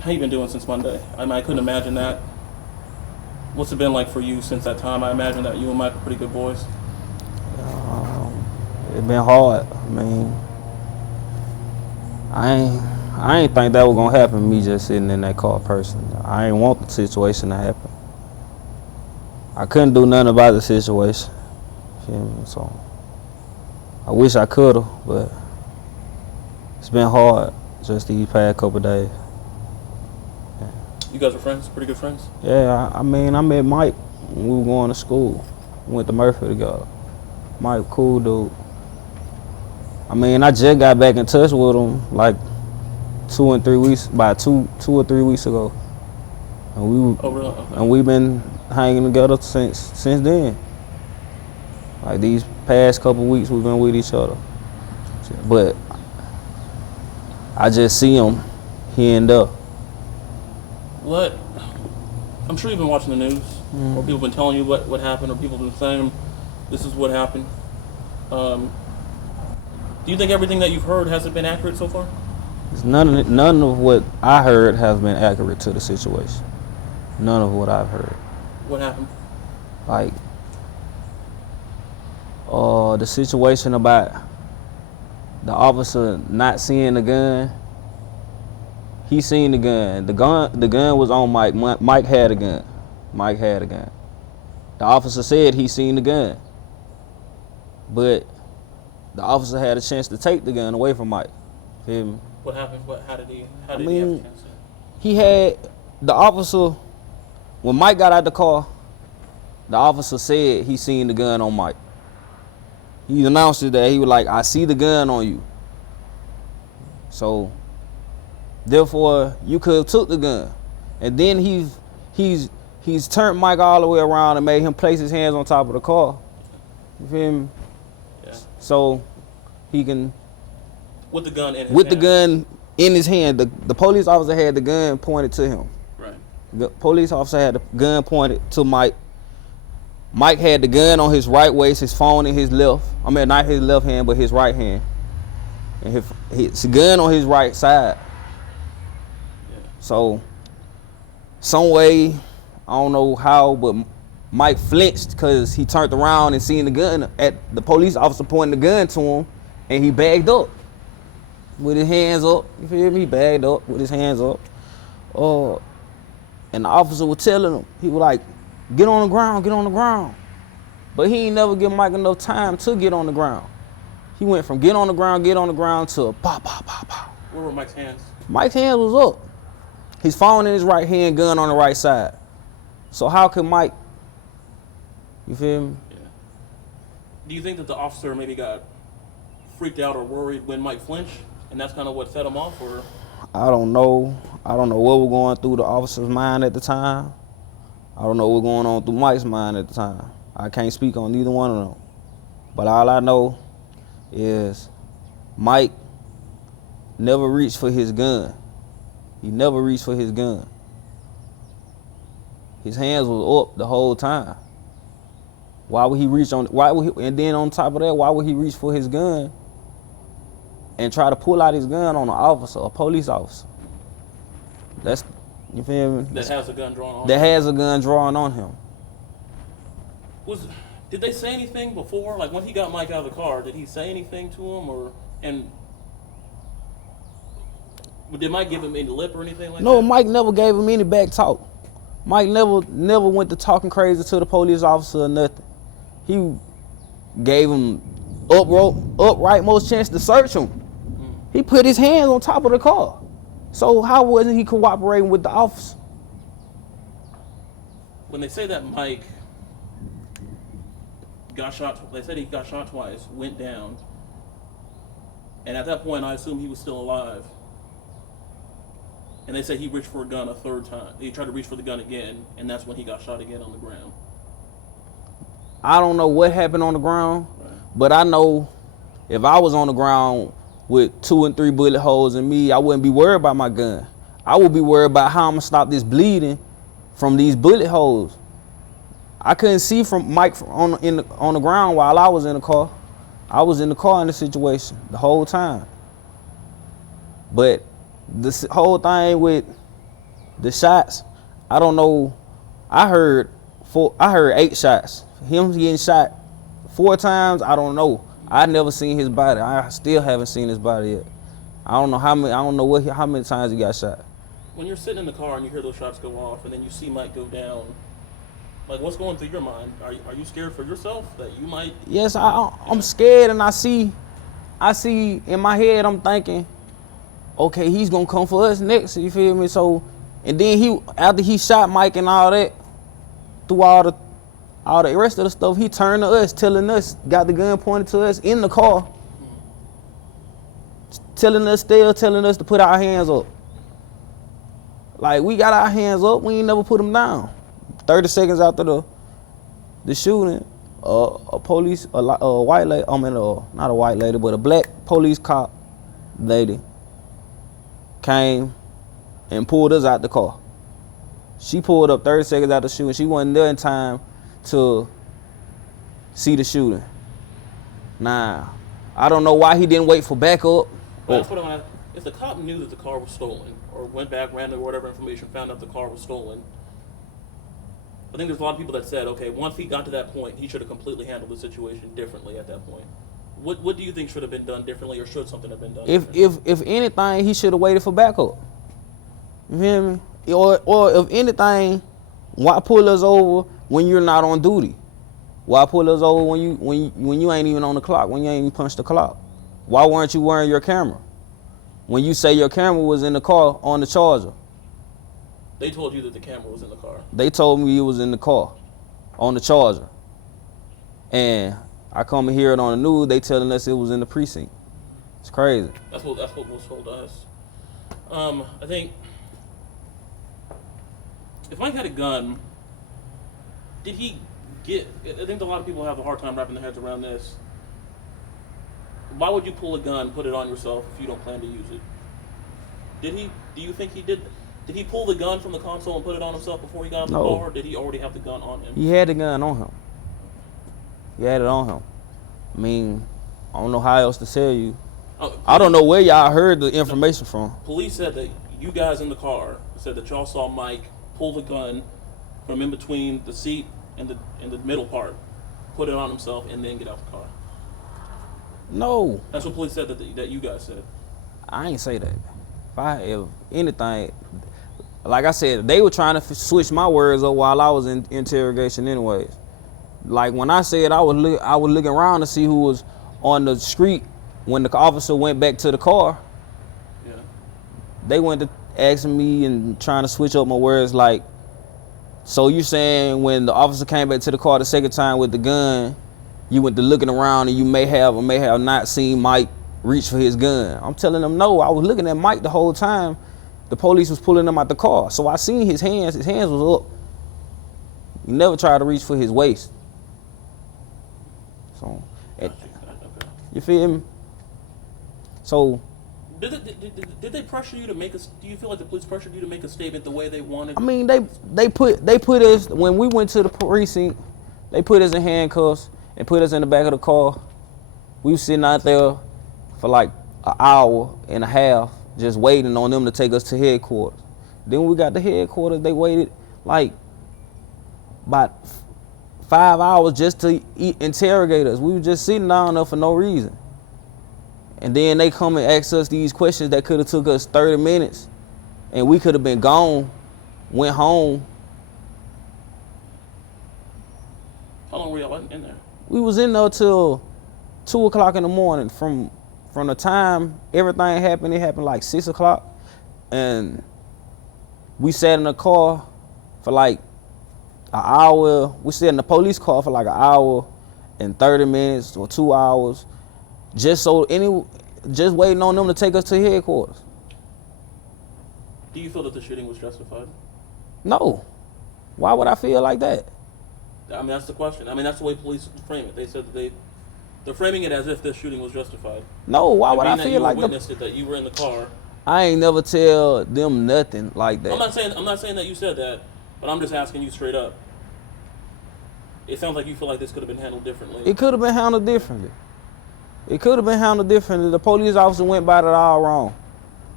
How you been doing since Monday? I mean, I couldn't imagine that. What's it been like for you since that time? I imagine that you and Mike are pretty good boys. It been hard. I mean, I ain't, I ain't think that was gonna happen. Me just sitting in that car, person. I ain't want the situation to happen. I couldn't do nothing about the situation. Feel me? So I wish I could've, but it's been hard just these past couple days. You guys are friends, pretty good friends. Yeah, I mean, I met Mike when we were going to school. We went to Murphy together. Mike, cool dude. I mean, I just got back in touch with him like 2 or 3 weeks, about two or 3 weeks ago, and Oh, really? Okay. and we've been hanging together since then. Like these past couple weeks, we've been with each other. But I just see him here and there. What? I'm sure you've been watching the news, or people have been telling you what happened, or people have been saying this is what happened. Do you think everything that you've heard hasn't been accurate so far? None of what I heard has been accurate to the situation. None of what I've heard. What happened? Like, the situation about the officer not seeing the gun. He seen the gun. The gun was on Mike. Mike had a gun. Mike had a gun. The officer said he seen the gun, but the officer had a chance to take the gun away from Mike. Feel me? What happened? How did he have a mean, chance to? He had the officer. When Mike got out the car, the officer said he seen the gun on Mike. He announced it that he was like, "I see the gun on you." So, therefore, you could have took the gun, and then he's turned Mike all the way around and made him place his hands on top of the car. You feel me? Yeah. So he can. With the gun in his With hand. the gun in his hand, the police officer had the gun pointed to him. Right. The police officer had the gun pointed to Mike. Mike had the gun on his right waist, his phone in his left. I mean, not his left hand, but his right hand. And his gun on his right side. Yeah. So, some way, I don't know how, but Mike flinched because he turned around and seen the gun at the police officer pointing the gun to him, and he bagged up with his hands up. You feel me? He bagged up with his hands up. And the officer was telling him, he was like, "Get on the ground, get on the ground." But he ain't never give Mike enough time to get on the ground. He went from get on the ground to pop, pop, pop, pop. Where were Mike's hands? Mike's hand was up. His phone in his right hand, gun on the right side. So how could Mike, you feel me? Yeah. Do you think that the officer maybe got freaked out or worried when Mike flinched, and that's kind of what set him off, or? I don't know. I don't know what was going through the officer's mind at the time. I don't know what was going on through Mike's mind at the time. I can't speak on neither one of them. But all I know is Mike never reached for his gun. He never reached for his gun. His hands was up the whole time. Why would he reach on? And then on top of that, why would he reach for his gun and try to pull out his gun on an officer, a police officer? That's, you feel me? That has a gun drawn on That him? has a gun drawn on him. Did they say anything before? Like when he got Mike out of the car, did he say anything to him, did Mike give him any lip or anything like that? No, Mike never gave him any back talk. Mike never went to talking crazy to the police officer or nothing. He gave him upright most chance to search him. He put his hands on top of the car. So how wasn't he cooperating with the officer? When they say that Mike got shot, they said he got shot twice, went down, and at that point I assume he was still alive. And they say he reached for a gun a third time. He tried to reach for the gun again, and that's when he got shot again on the ground. I don't know what happened on the ground, Right. but I know if I was on the ground with 2 and 3 bullet holes in me, I wouldn't be worried about my gun. I would be worried about how I'm gonna stop this bleeding from these bullet holes. I couldn't see from Mike on the ground while I was in the car. I was in the car in the situation the whole time. But this whole thing with The shots, I don't know. I heard 8 shots. Him getting shot 4 times, I don't know. I never seen his body. I still haven't seen his body yet. I don't know how many times he got shot. When you're sitting in the car and you hear those shots go off, and then you see Mike go down, like, what's going through your mind? Are you scared for yourself that you might? Yes, I'm scared, and I see in my head, I'm thinking, okay, he's gonna come for us next. You feel me? So, and then after he shot Mike and all that, through all the rest of the stuff, he turned to us, telling us, got the gun pointed to us in the car, telling us to put our hands up. Like, we got our hands up, we ain't never put them down. 30 seconds after the shooting, a white lady, not a white lady, but a black police cop lady came and pulled us out the car. She pulled up 30 seconds after the shooting. She wasn't there in time to see the shooting. Nah, I don't know why he didn't wait for backup. That's what I'm asking. If the cop knew that the car was stolen, or went back, ran to whatever information, found out the car was stolen, I think there's a lot of people that said, okay, once he got to that point, he should have completely handled the situation differently at that point. What do you think should have been done differently, or should something have been done differently? If anything, he should have waited for backup. You hear me? Or if anything, why pull us over when you're not on duty? Why pull us over when you ain't even on the clock, when you ain't even punched the clock? Why weren't you wearing your camera? When you say your camera was in the car on the charger. They told you that the camera was in the car. They told me it was in the car on the charger. And I come and hear it on the news, they telling us it was in the precinct. It's crazy. That's what was told to us. I think if Mike had a gun, did he get? I think a lot of people have a hard time wrapping their heads around this. Why would you pull a gun, put it on yourself if you don't plan to use it? Did he? Do you think he did? Did he pull the gun from the console and put it on himself before he got in the car, or did he already have the gun on him? He had the gun on him. He had it on him. I mean, I don't know how else to tell you. I don't know where y'all heard the information from. Police said that you guys in the car said that y'all saw Mike pull the gun from in between the seat and the middle part, put it on himself, and then get out the car. No. That's what police said that you guys said. I ain't say that. If anything, like I said, they were trying to switch my words up while I was in interrogation anyways. Like when I said I was looking around to see who was on the street when the officer went back to the car. Yeah. They went to asking me and trying to switch up my words like, so you saying when the officer came back to the car the second time with the gun, you went to looking around and you may have or may have not seen Mike reach for his gun. I'm telling them no, I was looking at Mike the whole time. The police was pulling him out the car. So I seen his hands was up. He never tried to reach for his waist. So, you feel me? So, did they pressure you to make a? Do you feel like the police pressured you to make a statement the way they wanted? I mean, they put us when we went to the precinct. They put us in handcuffs and put us in the back of the car. We was sitting out there for like an hour and a half, just waiting on them to take us to headquarters. Then when we got to headquarters, they waited like about 5 hours just to interrogate us. We were just sitting down there for no reason. And then they come and ask us these questions that could have took us 30 minutes and we could have been gone, went home. How long were y'all in there? We was in there till 2 o'clock in the morning. From the time everything happened, it happened like 6 o'clock. And we sat in the car for like an hour. We sat in the police car for like an hour and 30 minutes or 2 hours. Just waiting on them to take us to headquarters. Do you feel that the shooting was justified? No. Why would I feel like that? I mean, that's the question. I mean, that's the way police frame it. They said that they're framing it as if this shooting was justified. No, why would I feel like that? You witnessed it, that you were in the car. I ain't never tell them nothing like that. I'm not saying that you said that, but I'm just asking you straight up. It sounds like you feel like this could have been handled differently. It could have been handled differently. It could have been handled differently. The police officer went by it all wrong.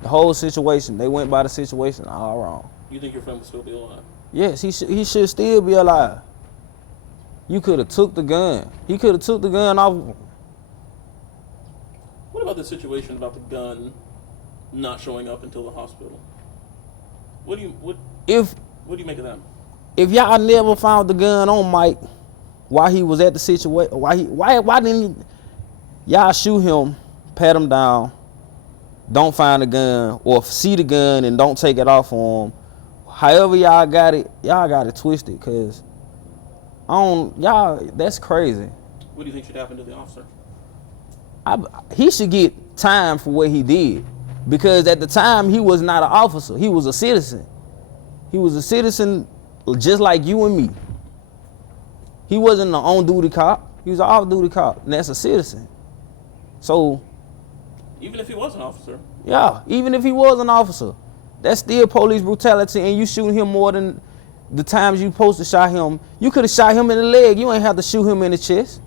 The whole situation, they went by the situation all wrong. You think your friend would still be alive? Yes, he should still be alive. You could have took the gun. He could have took the gun off. What about the situation about the gun not showing up until the hospital? What do you make of that? If y'all never found the gun on Mike while he was at the situation, why didn't y'all shoot him, pat him down, don't find the gun, or see the gun and don't take it off on him? However y'all got it twisted, cause that's crazy. What do you think should happen to the officer? He should get time for what he did, because at the time he was not an officer, he was a citizen. He was a citizen just like you and me. He wasn't an on-duty cop, he was an off-duty cop, and that's a citizen. So, even if he was an officer? Yeah, even if he was an officer, that's still police brutality, and you shooting him more than the times you supposed to shot him. You could have shot him in the leg, you ain't have to shoot him in the chest.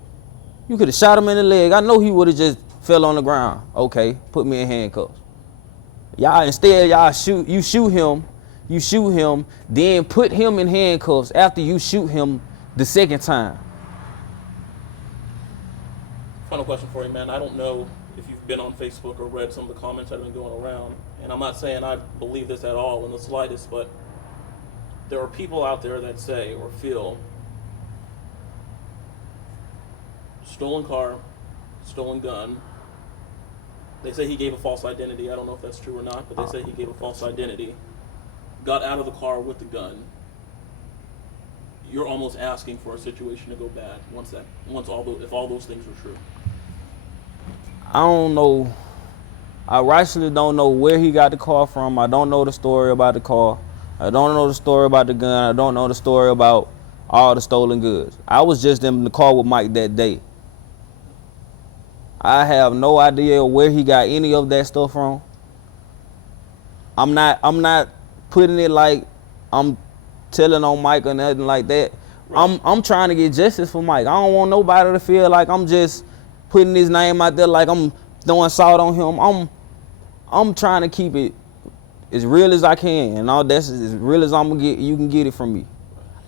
You could have shot him in the leg. I know he would have just fell on the ground. Okay, put me in handcuffs. Instead you shoot him, then put him in handcuffs after you shoot him the second time. Final question for you, man. I don't know if you've been on Facebook or read some of the comments that have been going around, and I'm not saying I believe this at all in the slightest, but there are people out there that say or feel stolen car, stolen gun. They say he gave a false identity. I don't know if that's true or not, but they say he gave a false identity. Got out of the car with the gun. You're almost asking for a situation to go bad if all those things are true. I don't know. I actually don't know where he got the car from. I don't know the story about the car. I don't know the story about the gun. I don't know the story about all the stolen goods. I was just in the car with Mike that day. I have no idea where he got any of that stuff from. I'm not putting it like I'm telling on Mike or nothing like that. Right. I'm trying to get justice for Mike. I don't want nobody to feel like I'm just putting his name out there like I'm throwing salt on him. I'm trying to keep it as real as I can, and all that's as real as I'm gonna get. You can get it from me.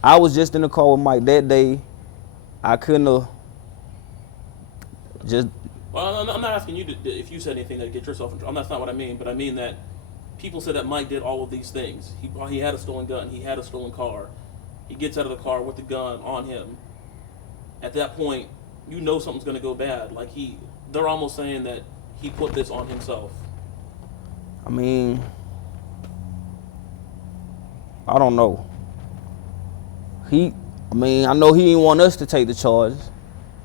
I was just in the car with Mike that day. I couldn't have just. Well, I'm not asking you if you said anything to get yourself in trouble. That's not what I mean, but I mean that people said that Mike did all of these things. He had a stolen gun. He had a stolen car. He gets out of the car with the gun on him. At that point, you know something's going to go bad. Like they're almost saying that he put this on himself. I mean, I don't know. I know he didn't want us to take the charges.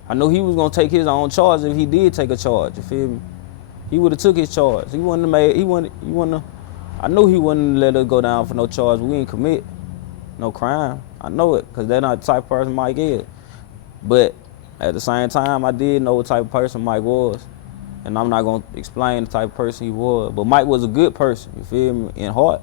I know he was gonna take his own charge if he did take a charge. You feel me? He would have took his charge. He wouldn't have made. I know he wouldn't let us go down for no charge. We didn't commit no crime. I know it, cause they're not the type of person Mike is. But at the same time, I did know what type of person Mike was, and I'm not gonna explain the type of person he was. But Mike was a good person. You feel me? In heart.